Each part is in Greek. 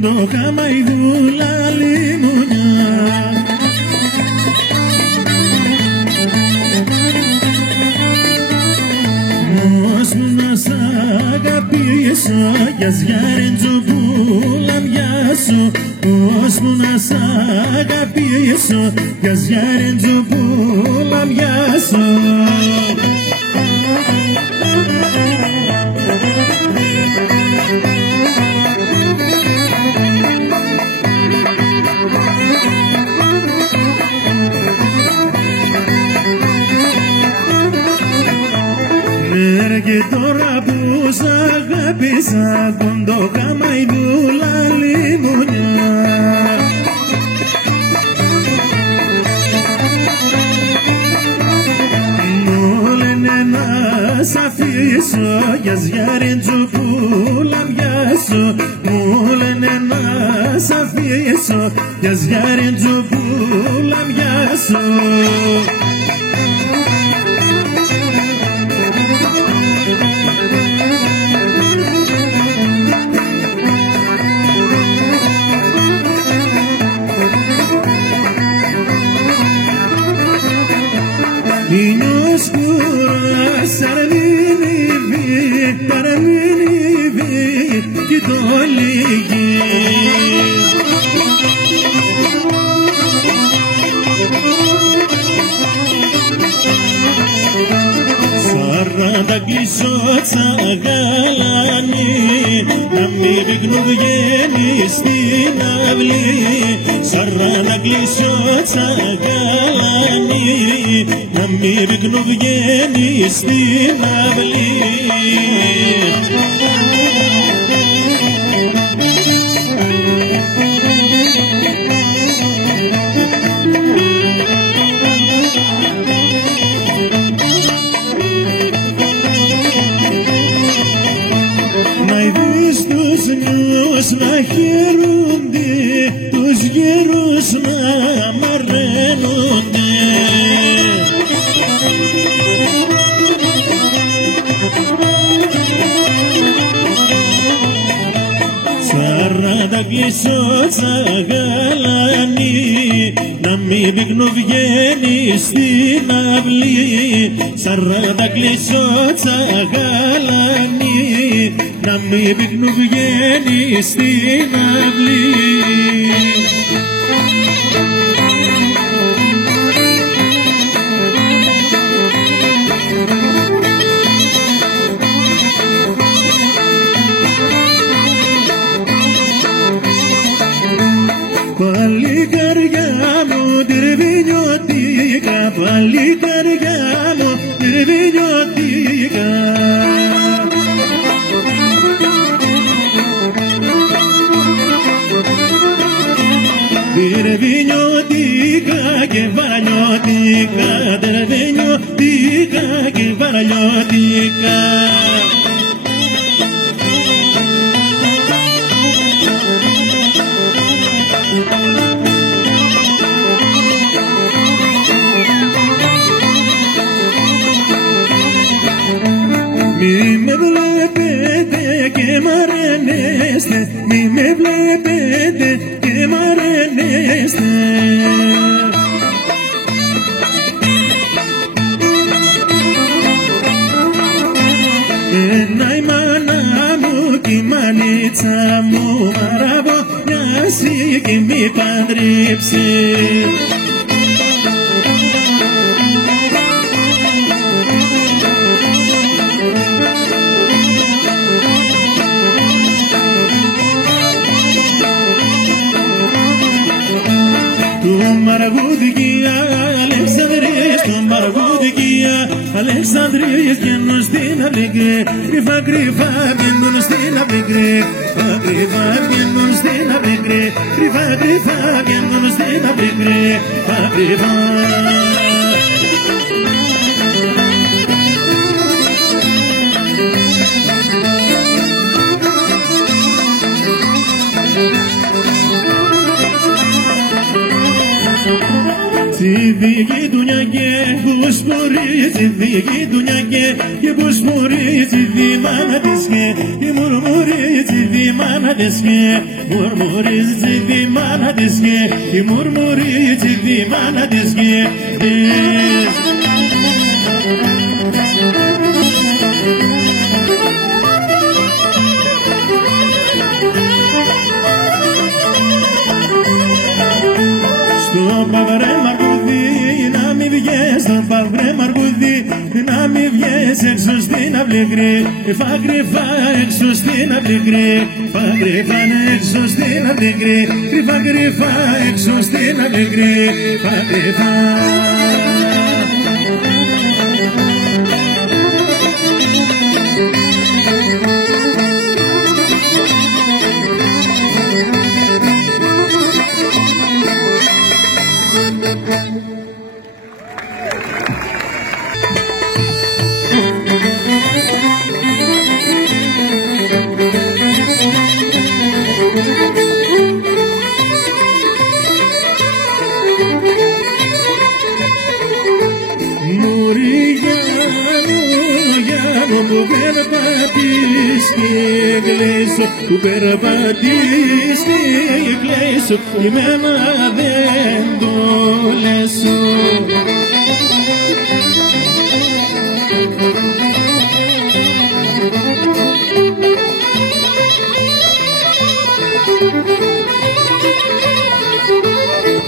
κοντό καμαϊδούλα λιμονιά. Ώσπου να σ' αγαπήσω για σγιάρεντζο που λαμιάσω. Ώσπου να σ' αγαπήσω για σγιάρεντζο που λαμιάσω. Και τώρα που σ' αγάπησα κοντό καμαϊδούλα λιμονιά. Μου λένε να σ' αφήσω για σγιάρεντζο που λαμιάσω. Μου λένε να σ' αφήσω για σγιάρεντζο που λαμιάσω. Είναι σκούρα σαρδίνιβι, παραμείνιβι κι το λίγη. Σαράντα κλείσω τσαγαλάνι, να μην πυκνού βγαίνει στην αυλή. Σαράντα κλείσω τσαγαλάνι, να μην πυκνού βγαίνει στην αυλή. Να χαίρονται, τους γέρους να μαραίνονται. Σαράντα κλείσω τσαγαλάνι, να μην πυκνού βγαίνει στην αυλή. Σαράντα κλείσω τσαγαλάνι, να μην πυκνού βγαίνει στην αυλή. Παλικάρια μου τυρβινιώτικα, παλικάρια μου τυρβινιώτικα. Τυρβινιώτικα και βαραλιώτικα, τυρβινιώτικα και βαραλιώτικα. Μη με βλέπετε και μ' αρενέστε, μη με βλέπετε και μ' αρενέστε. Ένα η μάνα μου κι η μανίτσα μου μαραβωνιάσει κι μη παντρέψει. Μαργούδικια, Αλεξανδρίας, το Μαργούδικια, Αλεξανδρίας βγαίνουν στην αυλή. Κρυφά, κρυφά βγαίνουν στην αυλή. Κρυφά βγαίνουν στην αυλή. Κρυφά, κρυφά βγαίνουν στην αυλή. Κρυφά. Δική δουλειά που σπορίζει, δική δουλειά και που σπορίζει τη μάνα της και μουρμουρίζει τη μάνα της και μουρμουρίζει τη μάνα της και μουρμουρίζει τη μάνα της και στο παυρέ μαρκουδί να μη βγες, στο παυρέ μαρκουδί να μη βγες έξω στην αυλή κρυφά έξω στην αυλή κρυφά έξω στην αυλή κρυφά έξω στην αυλή κρυφά. Που περπατείς και κλαίσω, εμένα δεν το λέσω.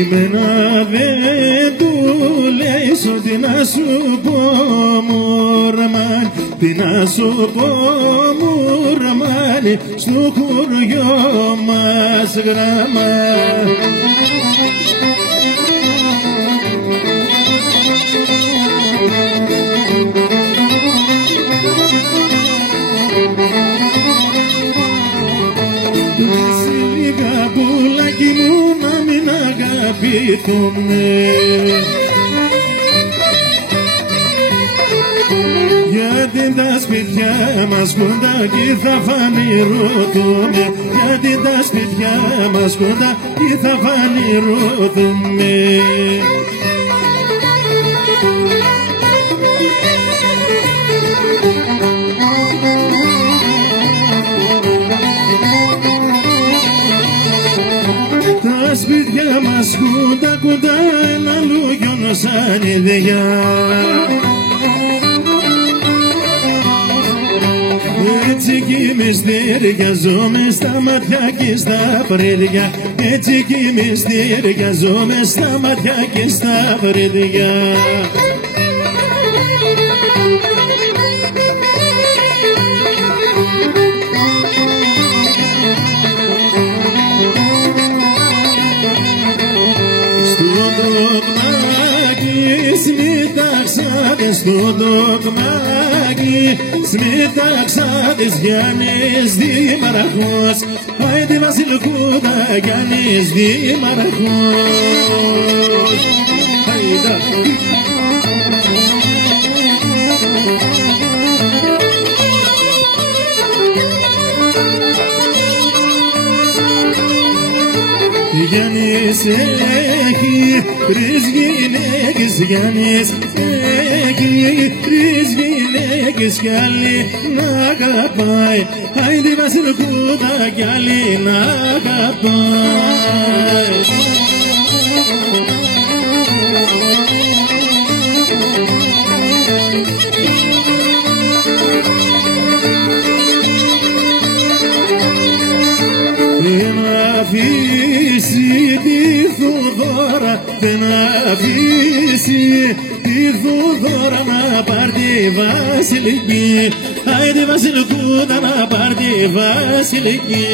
Εμένα δεν το λέσω, τι να σου πω μωρμάν, τι να σου πω μωρμάν, στο χωριό μας γράμμα. Λίγα πουλάκι μου να μην αγαπηθούνε, γιατί τα σπίτια μας κοντά και θα φανηρωθούνε, γιατί τα σπίτια μας κοντά και θα φανηρωθούνε. Τα σπίτια μας κοντά ένα λούγιον σαν ιδέα, έτσι κι εμείς ταιριαζόμαι στα μάτια και στα φρύδια, έτσι κι εμείς ταιριαζόμαι στα μάτια και στα φρύδια. Στο δοκμάκι σμίταξα της Γιάννης Δήμαρχος, άιντε Βασιλικούδα Γιάννης Δήμαρχος. Γιάννης έχει τρεις γυναίκες, Γιάννης έχει τρεις γυναίκες κι άλλη να αγαπάει, άιντε Βασιλικούδα κι άλλη να αγαπάει. Δεν αφήσει τη Θουδόρα να πάρ' τη Βασιλική, άιντε Βασιλικούδα να πάρ' τη Βασιλική.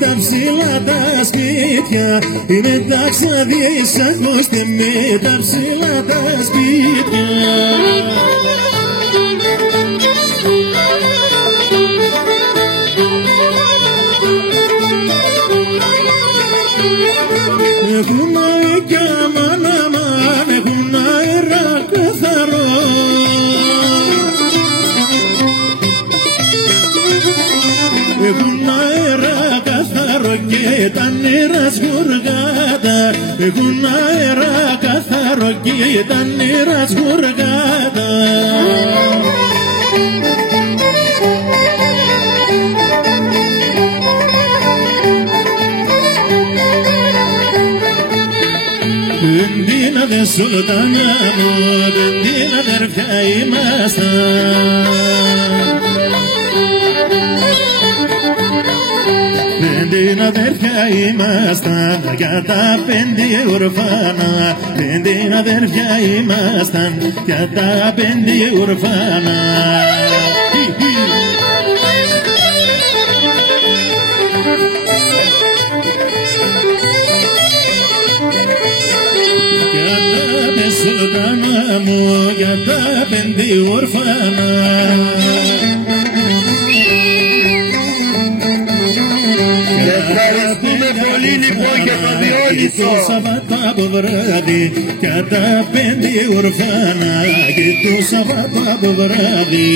Τα ψηλά τα σπίτια, είναι εντάξει να δεις, ακούστε με τα ψηλά τα σπίτια. Έχουν αίκια αμάν αμάν, έχουν αέρα καθαρό. Έχουν αέρα καθαρό και τα νερά σγουργάτα. Έχουν αέρα καθαρό και τα νερά σγουργάτα. Τεντίνα δε σουλτάνια μου, τεντίνα αδερφιά ήμασταν. Τεντίνα αδερφιά ήμασταν για τα 5 ορφάνα. Τεντίνα αδερφιά ήμασταν για τα 5 ορφάνα. Σουλτάνα μου για τα 5 ορφάνα. Ευχαριστούμε πολύ λοιπόν για το Διόνυσο. Το Σαββατό βράδυ για τα 5 ορφάνα και το Σαββατό βράδυ